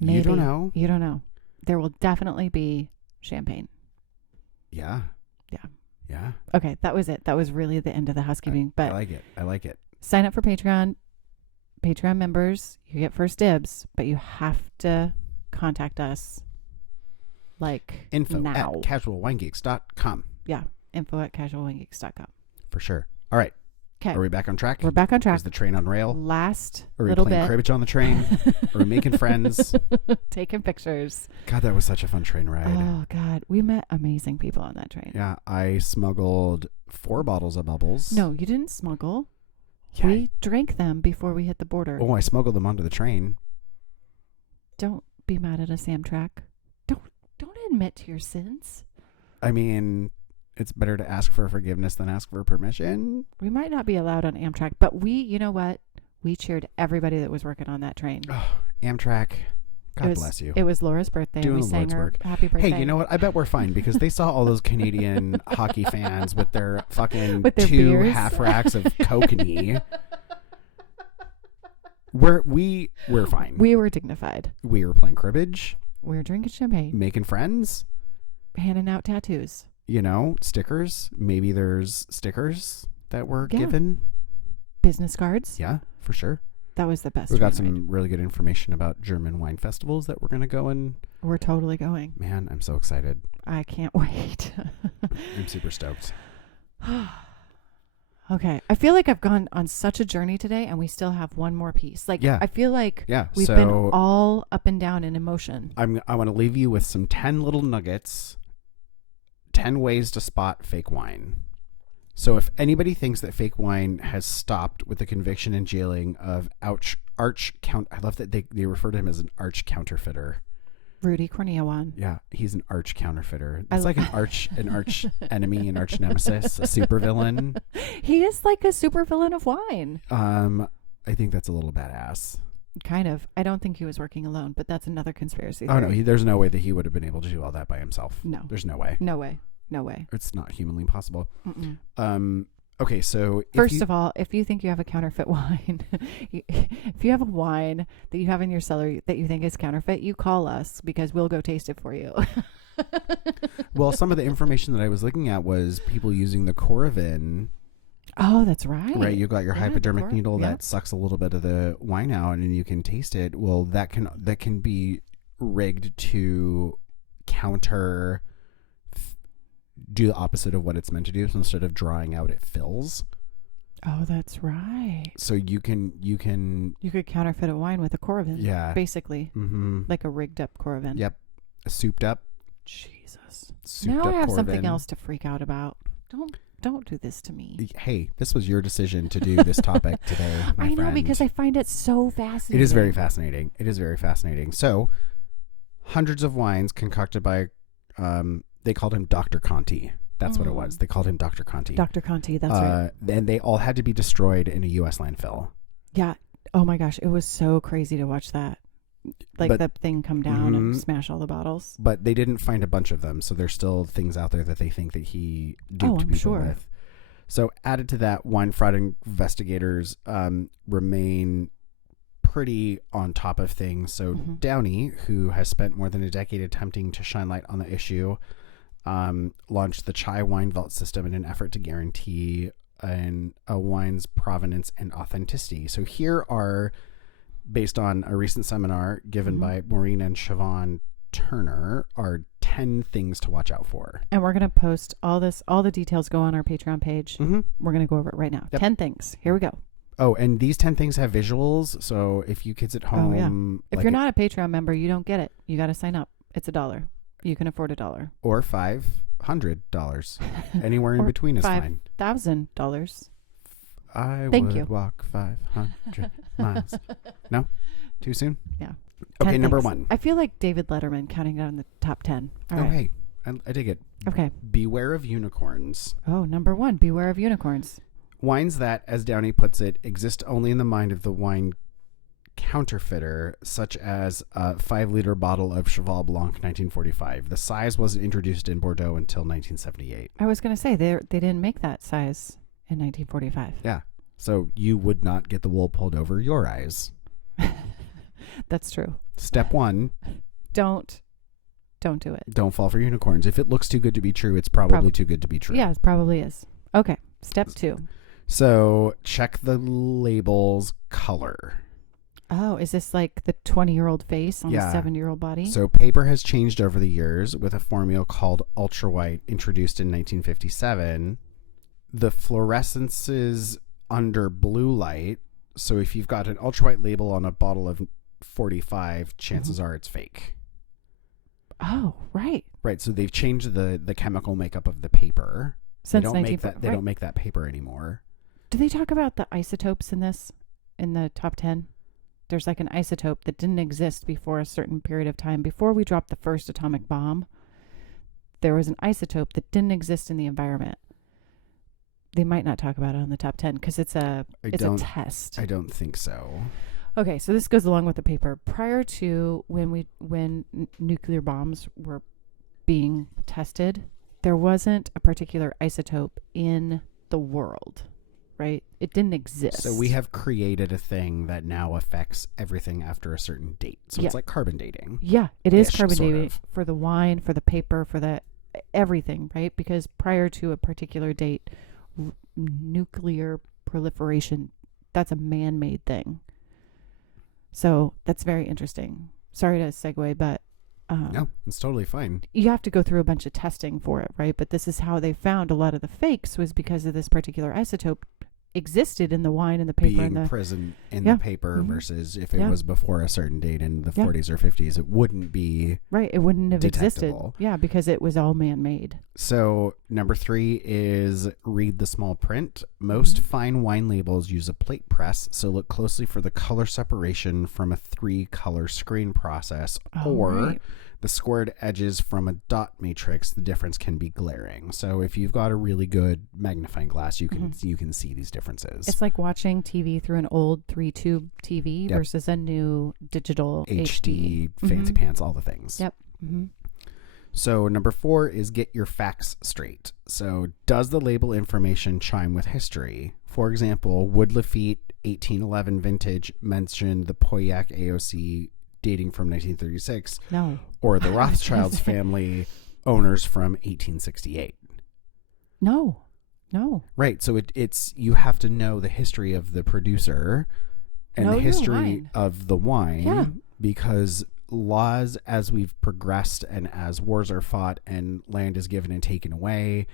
Maybe. You don't know. You don't know. There will definitely be champagne. Yeah. Yeah. Yeah. Okay, that was it. That was really the end of the housekeeping. But I like it. Sign up for Patreon. Patreon members, you get first dibs, but you have to contact us like Info now. at casualwinegeeks.com. Yeah, info@casualwinegeeks.com. For sure. All right. Okay. Are we back on track? We're back on track. Is the train on rail? Last Are we little playing bit. cribbage on the train? Are we making friends? Taking pictures. God, that was such a fun train ride. Oh, God. We met amazing people on that train. Yeah, I smuggled 4 bottles of bubbles. No, you didn't smuggle. Yeah. We drank them before we hit the border. Oh, I smuggled them onto the train. Don't be mad at us, Amtrak. Don't admit to your sins. I mean, it's better to ask for forgiveness than ask for permission. We might not be allowed on Amtrak, but you know what? We cheered everybody that was working on that train. Oh, Amtrak, God bless you. It was Laura's birthday. Doing We the sang Lord's her work. happy birthday. Hey, you know what? I bet we're fine because they saw all those Canadian hockey fans with their fucking With their 2 beers. half racks of Kokanee. We're fine. We were dignified. We were playing cribbage, We were drinking champagne, making friends, handing out tattoos. you know, stickers. Maybe there's stickers that were Yeah. given. Business cards. Yeah, for sure. That was the best. We've got train some really good information about German wine festivals that we're going to go and ride. We're totally going. man, I'm so excited. I can't wait. I'm super stoked. Okay. I feel like I've gone on such a journey today, and we still have one more piece. Like, Yeah. I feel like Yeah, we've been all up and down in emotion. I want to leave you with some 10 little nuggets, 10 ways to spot fake wine. So if anybody thinks that fake wine has stopped with the conviction and jailing of I love that they refer to him as an arch counterfeiter. Rudy Kurniawan. Yeah, he's an arch counterfeiter. It's like an arch enemy, an arch nemesis, a supervillain. He is like a supervillain of wine. I think that's a little badass. Kind of. I don't think he was working alone, but that's another conspiracy Oh theory. no, there's no way that he would have been able to do all that by himself. No. There's no way. No way. No way. It's not humanly possible. Mm-mm. Okay, so First of all, if you think you have a counterfeit wine, if you have a wine that you have in your cellar that you think is counterfeit, you call us because we'll go taste it for you. well, some of the information that I was looking at was people using the Coravin. Oh, that's right. Right, you got your Yeah, hypodermic needle yeah. that sucks a little bit of the wine out, and you can taste it. Well, that can be rigged to do the opposite of what it's meant to do. So instead of drawing out, it fills. Oh, that's right. So you can You could counterfeit a wine with a Coravin. Yeah. Basically. Mm-hmm. Like a rigged up Coravin. Yep. A souped up. Jesus. Souped Now up I have Coravin. something else to freak out about. Don't do this to me. Hey, this was your decision to do this topic today, my I know, friend. because I find it so fascinating. It is very fascinating. It is very fascinating. So, hundreds of wines concocted by, they called him Dr. Conti. That's what it was. They called him Dr. Conti. Dr. Conti, that's right. And they all had to be destroyed in a U.S. landfill. Yeah. Oh my gosh. It was so crazy to watch that. Like But- the thing come down and smash all the bottles. But they didn't find a bunch of them, so there's still things out there that they think that he duped I'm people sure. with. So added to that, wine fraud investigators remain pretty on top of things. So Downey, who has spent more than a decade attempting to shine light on the issue, launched the Chai Wine Vault system in an effort to guarantee a wine's provenance and authenticity. So here are, based on a recent seminar given by Maureen and Siobhan Turner, are 10 things to watch out for. And we're going to post all the details go on our Patreon page. Mm-hmm. We're going to go over it right now. Yep. 10 things. Here we go. Oh, and these 10 things have visuals. So if you kids at home, If you're not a Patreon member, you don't get it. You got to sign up. It's $1. You can afford $1. or $500, anywhere in Or between is fine. $5,000. I Thank would you. walk 500 miles. No, too soon. Yeah. Okay, 10 number things. 1. I feel like David Letterman counting down the top 10. All right. Okay, I dig it. Okay. Beware of unicorns. Oh, number 1, beware of unicorns. Wines that, as Downey puts it, exist only in the mind of the wine counterfeiter, such as a 5-liter bottle of Cheval Blanc 1945. The size wasn't introduced in Bordeaux until 1978. I was going to say, they didn't make that size in 1945. Yeah. So you would not get the wool pulled over your eyes. That's true. Step 1. Don't do it. Don't fall for unicorns. If it looks too good to be true, it's probably too good to be true. Yeah, it probably is. Okay. Step 2. So check the label's color. Oh, is this like the 20-year-old face on a 7-year-old body? So paper has changed over the years with a formula called ultra white introduced in 1957. The fluorescences under blue light. So if you've got an ultra white label on a bottle of 45, chances are it's fake. Oh, right. Right. So they've changed the chemical makeup of the paper. Since they don't make that paper anymore. Do they talk about the isotopes in this in the top 10? There's like an isotope that didn't exist before a certain period of time. Before we dropped the first atomic bomb, there was an isotope that didn't exist in the environment. They might not talk about it on the top 10 because it's a test. I don't think so. Okay, so this goes along with the paper. Prior to when nuclear bombs were being tested, there wasn't a particular isotope in the world, right? It didn't exist. So we have created a thing that now affects everything after a certain date. So it's like carbon dating. Yeah, it is carbon dating for the wine, for the paper, for the everything, right? Because prior to a particular date, nuclear proliferation, that's a man-made thing. So that's very interesting. Sorry to segue, but no, it's totally fine. You have to go through a bunch of testing for it, right? But this is how they found a lot of the fakes, was because of this particular isotope existed in the wine and the paper. Being present in the paper versus if it was before a certain date in the 40s or 50s, it wouldn't be right. It wouldn't have existed. detectable. Yeah, because it was all man-made. So number 3 is read the small print. Most fine wine labels use a plate press, so look closely for the color separation from a 3-color screen process or the squared edges from a dot matrix. The difference can be glaring. So if you've got a really good magnifying glass, you can see these differences. It's like watching TV through an old 3-tube TV versus a new digital HD fancy pants, all the things. Yep. So number 4 is get your facts straight. So does the label information chime with history? For example, would Lafite 1811 vintage mention the Pauillac AOC dating from 1936? No. Or the Rothschilds family owners from 1868? No. Right. So it's you have to know the history of the producer and the history of the wine because laws, as we've progressed and as wars are fought and land is given and taken away,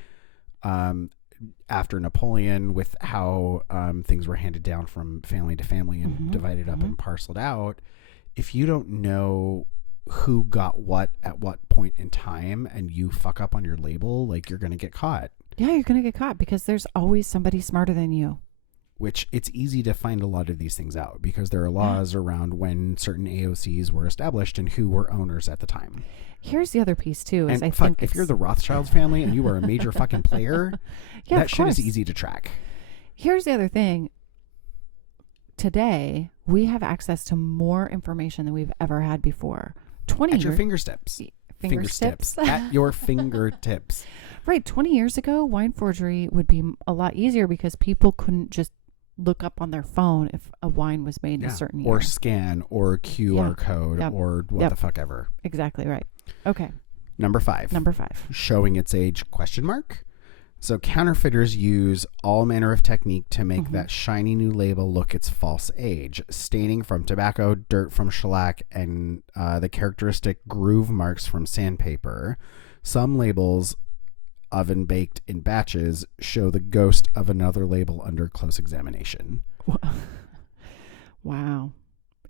after Napoleon, with how things were handed down from family to family and divided up and parceled out, if you don't know who got what at what point in time and you fuck up on your label, like, you're going to get caught. Yeah, you're going to get caught because there's always somebody smarter than you. Which it's easy to find a lot of these things out because there are laws around when certain AOCs were established and who were owners at the time. Here's the other piece too. Is and if you're the Rothschilds family and you are a major fucking player, that shit is easy to track. Here's the other thing. Today, we have access to more information than we've ever had before. At your fingertips. Fingertips. At your fingertips. Right. 20 years ago, wine forgery would be a lot easier because people couldn't just look up on their phone if a wine was made in a certain year. Or scan or QR code or what the fuck ever. Exactly right. Okay. Number 5. Showing its age ? So counterfeiters use all manner of technique to make that shiny new label look its false age. Staining from tobacco, dirt from shellac, and the characteristic groove marks from sandpaper. Some labels, oven baked in batches, show the ghost of another label under close examination. Wow.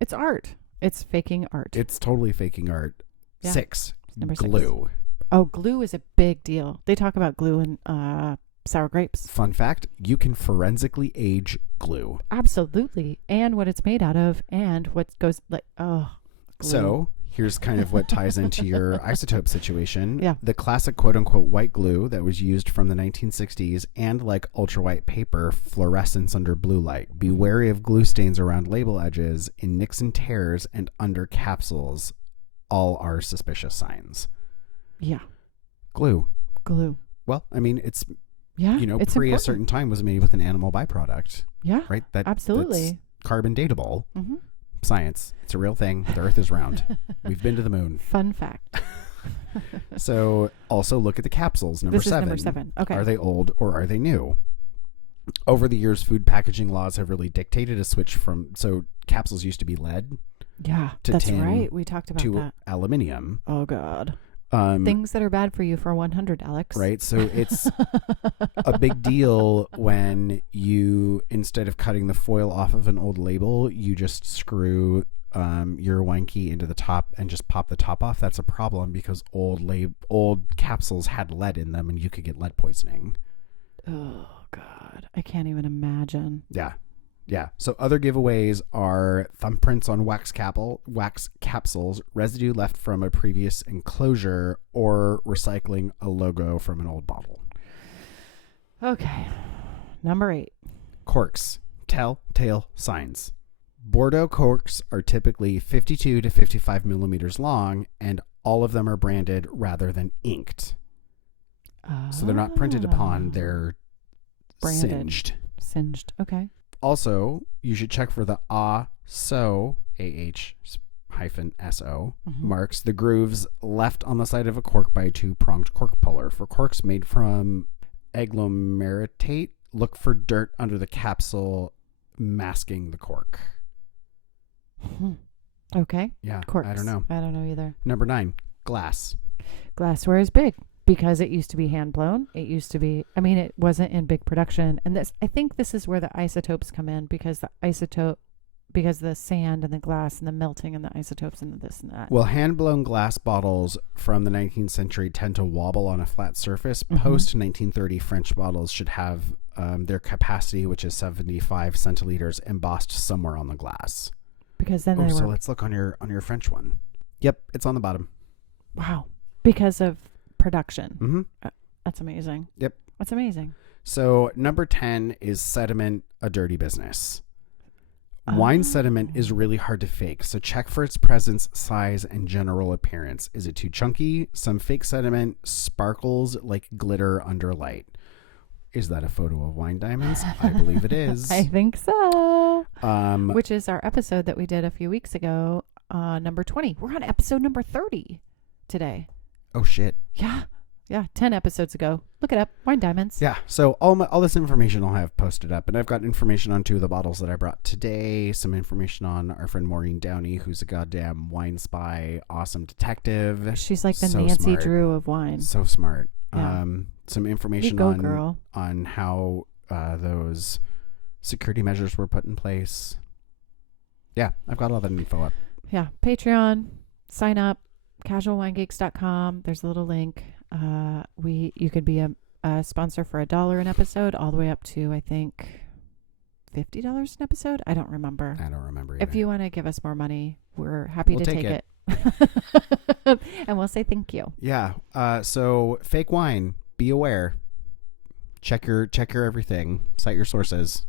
It's art. It's faking art. It's totally faking art. Yeah. 6. Number 6. Glue. Oh, glue is a big deal. They talk about glue in sour grapes. Fun fact, you can forensically age glue. Absolutely. And what it's made out of and what goes glue. So Here's kind of what ties into your isotope situation. Yeah. The classic quote-unquote white glue that was used from the 1960s and like ultra-white paper fluorescence under blue light. Be wary of glue stains around label edges, in nicks and tears, and under capsules. All are suspicious signs. Yeah. Glue. Well, I mean, it's, yeah, you know, it's pre important. a certain time was made with an animal byproduct. Yeah. Right? Absolutely. That's carbon datable. Mm-hmm. Science. It's a real thing. The Earth is round. We've been to the moon. Fun fact. So also look at the capsules. This is number 7. Okay. Are they old or are they new? Over the years, food packaging laws have really dictated a switch from, so capsules used to be lead Yeah, to that's tin right. We talked about to that. aluminium. Oh, God. Things that are bad for you for 100, Alex. Right. So it's a big deal when you, instead of cutting the foil off of an old label, you just screw your wine key into the top and just pop the top off. That's a problem because old capsules had lead in them and you could get lead poisoning. Oh, God. I can't even imagine. Yeah. Yeah. So other giveaways are thumbprints on wax capsules, residue left from a previous enclosure, or recycling a logo from an old bottle. Okay. Number 8. Corks. Telltale signs. Bordeaux corks are typically 52 to 55 millimeters long, and all of them are branded rather than inked. So they're not printed upon, they're branded. singed. Okay. Also, you should check for the AHSO, AH-SO marks, the grooves left on the side of a cork by a 2-pronged cork puller. For corks made from agglomeratate, look for dirt under the capsule masking the cork. Okay. Yeah, Corks. I don't know. I don't know either. Number 9, glass. Glassware is big because it used to be hand blown. It used to be, I mean, it wasn't in big production. And this, I think this is where the isotopes come in, because the sand and the glass and the melting and the isotopes and this and that. Well, hand-blown glass bottles from the 19th century tend to wobble on a flat surface. Post-1930 French bottles should have their capacity, which is 75 centiliters, embossed somewhere on the glass. Because then So let's look on your French one. Yep, it's on the bottom. Wow. Because of production. Mm-hmm. That's amazing. Yep. That's amazing. So number 10 is sediment, a dirty business. Wine sediment is really hard to fake, so check for its presence, size, and general appearance. Is it too chunky? Some fake sediment sparkles like glitter under light. Is that a photo of wine diamonds? I believe it is. I think so. Which is our episode that we did a few weeks ago, number 20. We're on episode number 30 today. Oh, shit. Yeah. 10 episodes ago. Look it up. Wine diamonds. Yeah. So all this information I'll have posted up, and I've got information on 2 of the bottles that I brought today. Some information on our friend Maureen Downey, who's a goddamn wine spy, awesome detective. She's like the So Nancy smart. Drew of wine. So smart. Yeah. Some information on how those security measures were put in place. Yeah, I've got all that info up. Yeah. Patreon. Sign up. casualwinegeeks.com. There's a little link. You could be a sponsor for $1 an episode, all the way up to, I think, $50 an episode. I don't remember. I don't remember either. If you want to give us more money, we're happy to take it. And we'll say thank you. Yeah. So fake wine, be aware. Check your everything. Cite your sources.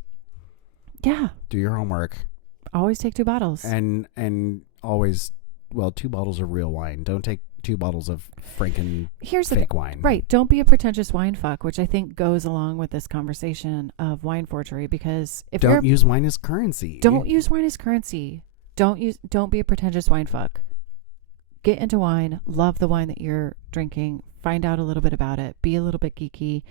Yeah. Do your homework. Always take 2 bottles. And always, 2 bottles of real wine. Don't take 2 bottles of fake wine. Right. Don't be a pretentious wine fuck, which I think goes along with this conversation of wine forgery, because if don't use wine as currency. Don't use wine as currency. Don't be a pretentious wine fuck. Get into wine, love the wine that you're drinking, find out a little bit about it, be a little bit geeky,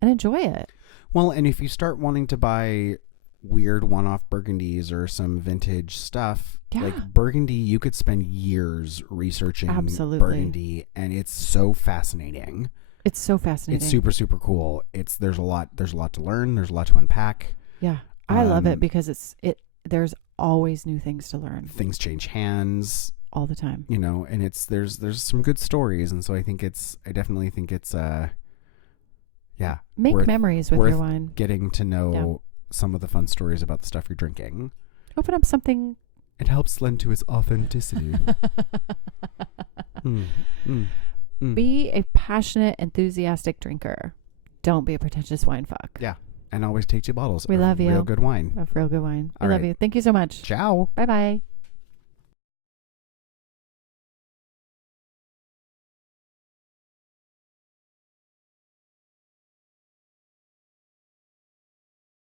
and enjoy it. Well, and if you start wanting to buy weird one-off Burgundies or some vintage stuff, like Burgundy, you could spend years researching Burgundy, and it's so fascinating. It's so fascinating. It's super, super cool. There's a lot to learn. There's a lot to unpack. Yeah. I love it because there's always new things to learn. Things change hands all the time. And there's some good stories, and so I definitely think it's make memories with your wine. Getting to know some of the fun stories about the stuff you're drinking. Open up something It helps lend to its authenticity. Be a passionate, enthusiastic drinker. Don't be a pretentious wine fuck. Yeah. And always take 2 bottles. We love you. Real good wine. Of real good wine. All We love right. you. Thank you so much. Ciao. Bye-bye.